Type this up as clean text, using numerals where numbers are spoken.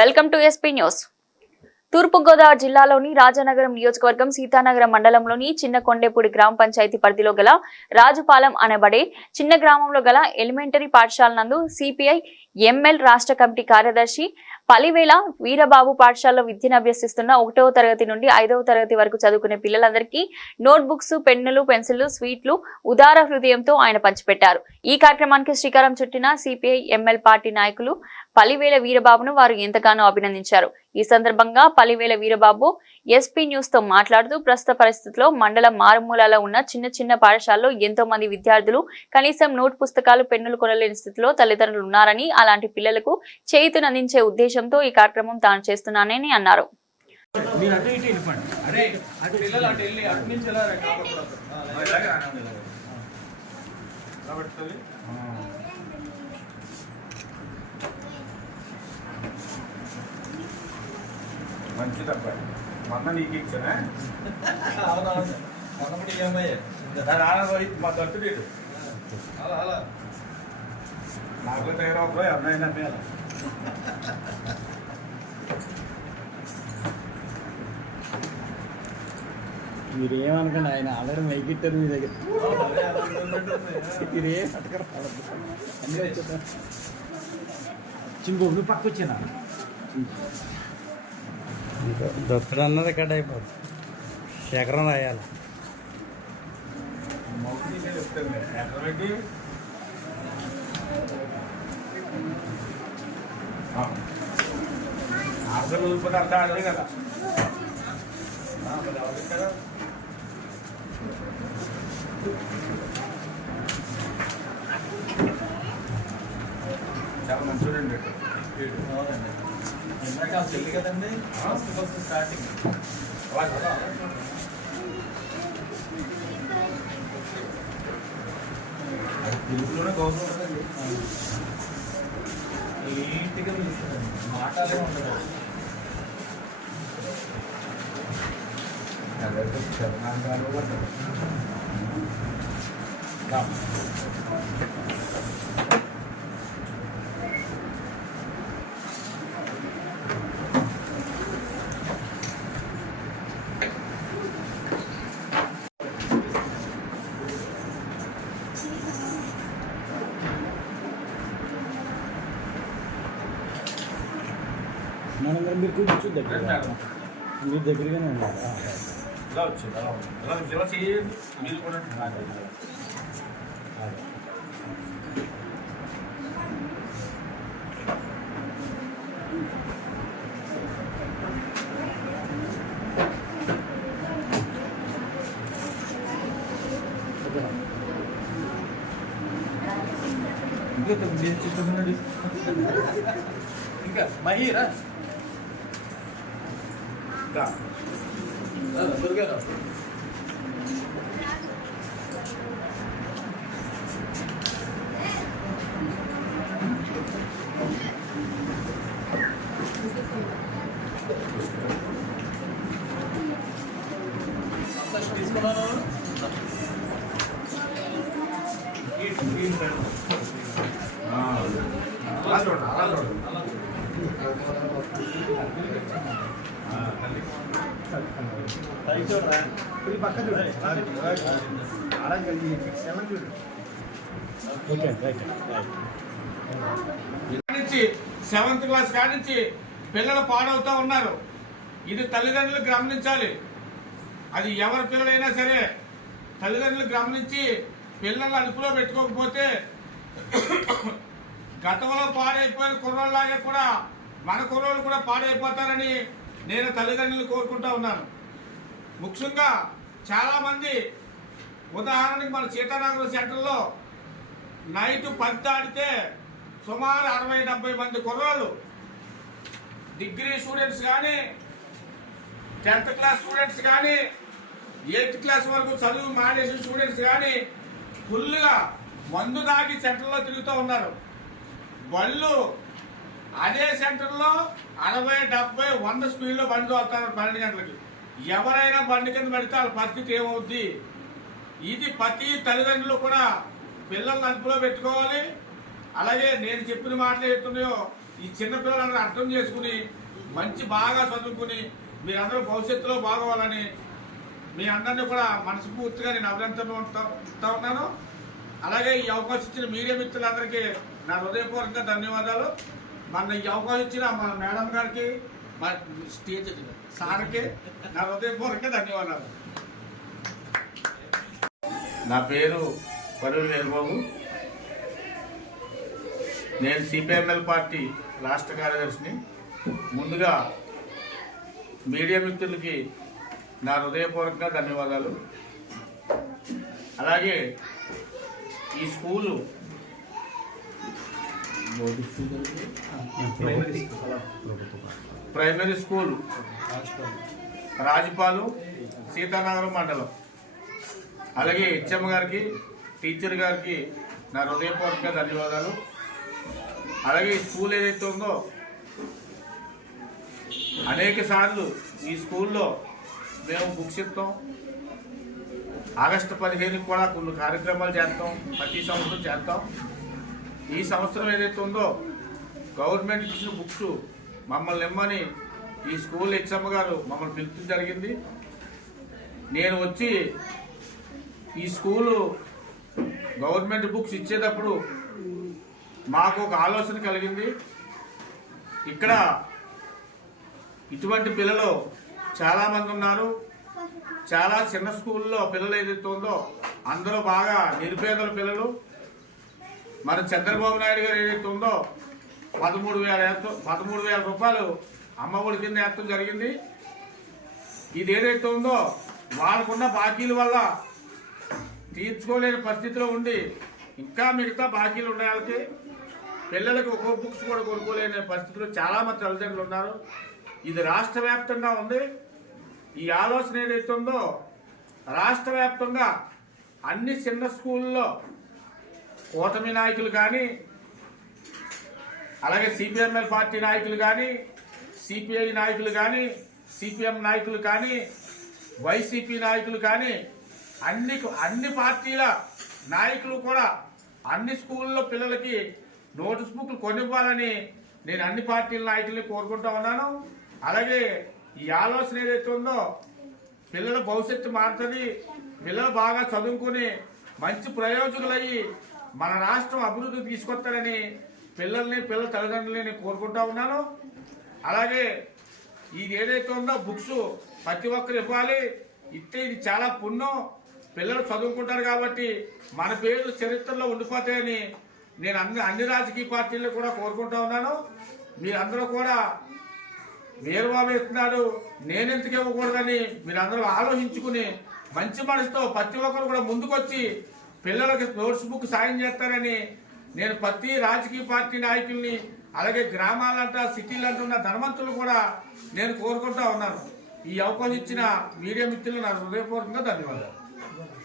Welcome to SP news. తూర్పుగోదావరి జిల్లాలోని రాజానగరం నియోజకవర్గం సీతానగరం మండలంలోని చిన్న కొండేపూడి గ్రామ పంచాయతీ పరిధిలో గల రాజుపాలెం అనబడే చిన్న గ్రామంలో గల ఎలిమెంటరీ పాఠశాల నందు సిపిఐ ఎంఎల్ రాష్ట్ర కమిటీ కార్యదర్శి పలివేల వీరబాబు పాఠశాలలో విద్యను అభ్యసిస్తున్న 1వ తరగతి నుండి 5వ తరగతి వరకు చదువుకునే పిల్లలందరికీ నోట్ బుక్స్, పెన్నులు, పెన్సిళ్లు, స్వీట్లు ఉదార హృదయంతో ఆయన పంచిపెట్టారు. ఈ కార్యక్రమానికి శ్రీకారం చుట్టిన సిపిఐ ఎంఎల్ పార్టీ నాయకులు పలివేల వీరబాబును వారు ఎంతగానో అభినందించారు. ఈ సందర్భంగా పలివేల వీరబాబు ఎస్పీ న్యూస్ తో మాట్లాడుతూ ప్రస్తుత పరిస్థితుల్లో మండలం మారుమూలలో ఉన్న చిన్న చిన్న పాఠశాలలో ఎంతో మంది విద్యార్థులు కనీసం నోట్ పుస్తకాలు, పెన్నులు కొనలేని స్థితిలో తల్లిదండ్రులు ఉన్నారని, అలాంటి పిల్లలకు చేయూతనందించే ఉద్దేశంతో ఈ కార్యక్రమం తాను చేస్తున్నానని అన్నారు. మంచిదబ్బా మొన్న నీకు ఇచ్చానా? అవునవును మొన్నప్పుడు ఈఎంఐ మా తట్టు డేటు అలా నాకు తయారవుతాయి అన్నైనా మేల మీరేమనుకోండి, ఆయన ఆల్రెడీ మైకిట్టారు మీ దగ్గర. మీరేం పట్టుకురా అన్నీ వచ్చేదా చింపు నువ్వు పక్క వచ్చినా దొక్కడు అన్నది ఇక్కడ అయిపోతుంది. శేఖరం రాయాలి. చెప్తాను ఎక్కడ పెట్టి అసలు ఊరిపోతే అర్థం ఆడదు కదా. చాలా మంచి చూడండి ఇందాక చెల్లి కదండి ఫస్ట్ స్టార్టింగ్ తెలుగులోనే గౌరవం ఉంటుందండి. నీట్గా మాటలే ఉండదు. మనం మీరు కూర్చో దగ్గర మీరు దగ్గరగానే ఉన్నారు. ఇలా వచ్చింది ఇలా చేయండి మీరు కూడా. ఇంకా మహీరా దొరికారు. తీసుకున్నాను అలా చూడండి అలా చూడండి. Okay right. నుంచి 7th క్లాస్ కానించి పిల్లలు పాడవుతూ ఉన్నారు. ఇది తల్లిదండ్రులు గమనించాలి. అది ఎవరి పిల్లలైనా సరే తల్లిదండ్రులు గమనించి పిల్లలు అదుపులో పెట్టుకోకపోతే గతంలో పాడైపోయిన కుర్రోళ్ళలాగే కూడా మన కుర్రోళ్ళు కూడా పాడైపోతారని నేను తల్లిదండ్రులు కోరుకుంటా ఉన్నాను. ముఖ్యంగా చాలామంది, ఉదాహరణకి మన సీతానగరం సెంటర్లో నైట్ 10 దాటితే సుమారు 60-70 మంది కుర్రోళ్ళు, డిగ్రీ స్టూడెంట్స్ కానీ, 10th క్లాస్ స్టూడెంట్స్ కానీ, 8th క్లాస్ వరకు చదువు మానేసిన స్టూడెంట్స్ కానీ ఫుల్గా మందు దాగి సెంటర్లో తిరుగుతూ ఉన్నారు. బళ్ళు అదే సెంటర్లో 60-70-100 స్పీడ్లో బండి తోలుతారు 12 గంటలకి. ఎవరైనా బండి కింద పడితే వాళ్ళ పరిస్థితి ఏమవుద్ది? ఇది ప్రతి తల్లిదండ్రులు కూడా పిల్లల్ని అదుపులో పెట్టుకోవాలి. అలాగే నేను చెప్పిన మాటలు చెప్తున్నాయో ఈ చిన్న పిల్లలందరూ అర్థం చేసుకుని మంచి బాగా చదువుకుని మీరందరూ భవిష్యత్తులో బాగోవాలని మీ అందరినీ కూడా మనస్ఫూర్తిగా నేను అభినందనలు ఉన్నాను. అలాగే ఈ అవకాశం ఇచ్చిన మీడియా మిత్రులందరికీ నా హృదయపూర్వకంగా ధన్యవాదాలు. మన ఈ అవకాశం ఇచ్చిన మన మేడం గారికి, మా స్టేజ్ సార్కి నా హృదయపూర్వకంగా ధన్యవాదాలు. నా పేరు పరువు వీరబాబు. నేను సిపిఎంఎల్ పార్టీ రాష్ట్ర కార్యదర్శిని. ముందుగా మీడియా మిత్రులకి నా హృదయపూర్వకంగా ధన్యవాదాలు. అలాగే ఈ స్కూలు ప్రైమరీ స్కూల్ రాజపాలు సీతానగరం మండలం. అలాగే హెచ్ఎం గారికి, టీచర్ గారికి నా హృదయపూర్వకంగా ధన్యవాదాలు. అలాగే ఈ స్కూల్ ఏదైతే ఉందో అనేక సార్లు ఈ స్కూల్లో మేము బుక్స్ ఇస్తాం. ఆగస్టు 15 కూడా కొన్ని కార్యక్రమాలు చేస్తాం, ప్రతి సంవత్సరం చేస్తాం. ఈ సంవత్సరం ఏదైతే ఉందో గవర్నమెంట్ ఇచ్చిన బుక్స్ మమ్మల్ని ఇమ్మని ఈ స్కూల్ హెచ్ఎం గారు మమ్మల్ని పిలుపు జరిగింది. నేను వచ్చి ఈ స్కూలు గవర్నమెంట్ బుక్స్ ఇచ్చేటప్పుడు మాకు ఒక ఆలోచన కలిగింది. ఇక్కడ ఇటువంటి పిల్లలు చాలామంది ఉన్నారు. చాలా చిన్న స్కూల్లో పిల్లలు ఏదైతే ఉందో అందరూ బాగా నిరుపేదల పిల్లలు. మన చంద్రబాబు నాయుడు గారు ఏదైతే ఉందో 13,000 రూపాయలు అమ్మఒడి కింద వేయడం జరిగింది. ఇది ఏదైతే ఉందో వాళ్ళకున్న బాకీల వల్ల తీర్చుకోలేని పరిస్థితిలో ఉండి ఇంకా మిగతా బాకీలు ఉన్న వాళ్ళకి పిల్లలకు ఒక్కో బుక్స్ కూడా కొనుక్కోలేని పరిస్థితిలో చాలామంది తల్లిదండ్రులు ఉన్నారు. ఇది రాష్ట్ర వ్యాప్తంగా ఉంది. ఈ ఆలోచన ఏదైతే ఉందో రాష్ట్ర వ్యాప్తంగా అన్ని చిన్న స్కూళ్ళలో కూటమి నాయకులు కానీ, అలాగే సిపిఎంఎల్ పార్టీ నాయకులు కానీ, సిపిఐ నాయకులు కానీ, సిపిఎం నాయకులు కానీ, వైసీపీ నాయకులు కానీ అన్ని పార్టీల నాయకులు కూడా అన్ని స్కూళ్ళలో పిల్లలకి నోటీస్ బుక్లు కొనివ్వాలని నేను అన్ని పార్టీల నాయకుల్ని కోరుకుంటా ఉన్నాను. అలాగే ఈ ఆలోచన ఏదైతే ఉందో పిల్లల భవిష్యత్తు మారుతుంది. పిల్లలు బాగా చదువుకుని మంచి ప్రయోజకులయ్యి మన రాష్ట్రం అభివృద్ధి తీసుకొస్తారని పిల్లల తల్లిదండ్రులని కోరుకుంటా ఉన్నాను. అలాగే ఇది ఏదైతే ఉందో బుక్స్ ప్రతి ఒక్కరు ఇవ్వాలి. ఇస్తే ఇది చాలా పుణ్యం. పిల్లలు చదువుకుంటారు కాబట్టి మన పేర్లు చరిత్రలో ఉండిపోతాయని నేను అన్ని రాజకీయ పార్టీలను కూడా కోరుకుంటా ఉన్నాను. మీరందరూ కూడా వీరబాబు ఇస్తున్నాడు, నేనెందుకు ఇవ్వకూడదని మీరందరూ ఆలోచించుకుని మంచి మనసుతో ప్రతి ఒక్కరు కూడా ముందుకొచ్చి పిల్లలకి నోట్స్ బుక్ సాయం చేస్తారని నేను ప్రతి రాజకీయ పార్టీ నాయకుల్ని, అలాగే గ్రామాలంట సిటీలంట ఉన్న ధనవంతులు కూడా నేను కోరుకుంటా ఉన్నాను. ఈ అవకాశం ఇచ్చిన మీడియా మిత్రులు నా హృదయపూర్వకంగా ధన్యవాదాలు.